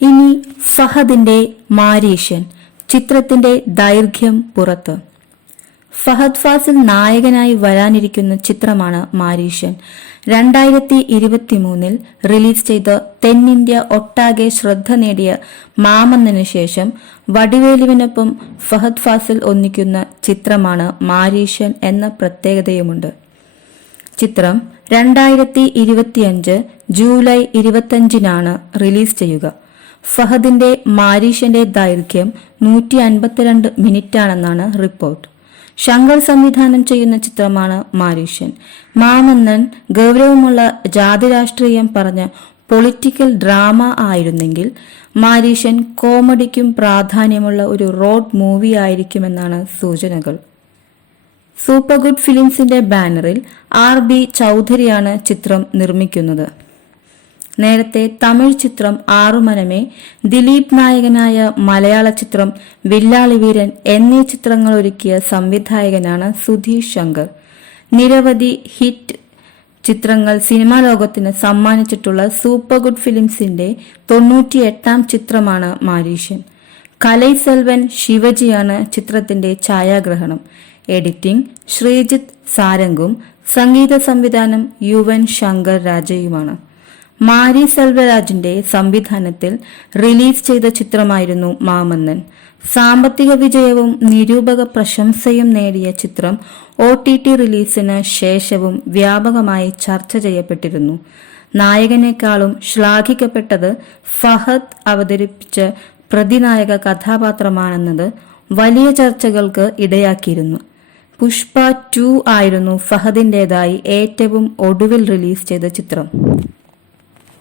ഇനി ഫഹദിന്റെ മാരീഷ്യൻ ചിത്രത്തിന്റെ ദൈർഘ്യം പുറത്ത്. ഫഹദ് ഫാസിൽ നായകനായി വരാനിരിക്കുന്ന ചിത്രമാണ് മാരീഷ്യൻ. 2023 റിലീസ് ചെയ്ത് തെന്നിന്ത്യ ഒട്ടാകെ ശ്രദ്ധ നേടിയ മാമന്നന് ശേഷം വടിവേലുവിനൊപ്പം ഫഹദ് ഫാസിൽ ഒന്നിക്കുന്ന ചിത്രമാണ് മാരീഷ്യൻ എന്ന പ്രത്യേകതയുമുണ്ട്. ചിത്രം 2025 ജൂലൈ 25 റിലീസ് ചെയ്യുക. ഫഹദിന്റെ മാരീഷ്യന്റെ ദൈർഘ്യം 152 മിനിറ്റാണെന്നാണ് റിപ്പോർട്ട്. ശങ്കർ സംവിധാനം ചെയ്യുന്ന ചിത്രമാണ് മാരീഷ്യൻ. മാമന്നൻ ഗൗരവമുള്ള ജാതിരാഷ്ട്രീയം പറഞ്ഞ പൊളിറ്റിക്കൽ ഡ്രാമ ആയിരുന്നെങ്കിൽ മാരീഷ്യൻ കോമഡിക്കും പ്രാധാന്യമുള്ള ഒരു റോഡ് മൂവി ആയിരിക്കുമെന്നാണ് സൂചനകൾ. സൂപ്പർ ഗുഡ് ഫിലിംസിന്റെ ബാനറിൽ RB ചൌധരിയാണ് ചിത്രം നിർമ്മിക്കുന്നത്. നേരത്തെ തമിഴ് ചിത്രം ആറുമനമേ, ദിലീപ് നായകനായ മലയാള ചിത്രം വില്ലാളി വീരൻ എന്നീ ചിത്രങ്ങൾ ഒരുക്കിയ സംവിധായകനാണ് സുധീഷ് ശങ്കർ. നിരവധി ഹിറ്റ് ചിത്രങ്ങൾ സിനിമാ ലോകത്തിന് സമ്മാനിച്ചിട്ടുള്ള സൂപ്പർ ഗുഡ് ഫിലിംസിന്റെ 98ാം ചിത്രമാണ് മാരീഷ്യൻ. കലൈസെൽവൻ ശിവജിയാണ് ചിത്രത്തിന്റെ ഛായാഗ്രഹണം. എഡിറ്റിംഗ് ശ്രീജിത്ത് സാരംഗും സംഗീത സംവിധാനം യുവൻ ശങ്കർ രാജയുമാണ്. മാരി സെൽവരാജിന്റെ സംവിധാനത്തിൽ റിലീസ് ചെയ്ത ചിത്രമായിരുന്നു മാമന്നൻ. സാമ്പത്തിക വിജയവും നിരൂപക പ്രശംസയും നേടിയ ചിത്രം OTT റിലീസിന് ശേഷവും വ്യാപകമായി ചർച്ച ചെയ്യപ്പെട്ടിരുന്നു. നായകനേക്കാളും ശ്ലാഘിക്കപ്പെട്ടത് ഫഹദ് അവതരിപ്പിച്ച പ്രതിനായക കഥാപാത്രമാണെന്നത് വലിയ ചർച്ചകൾക്ക് ഇടയാക്കിയിരുന്നു. പുഷ്പ 2 ആയിരുന്നു ഫഹദിന്റേതായി ഏറ്റവും ഒടുവിൽ റിലീസ് ചെയ്ത ചിത്രം.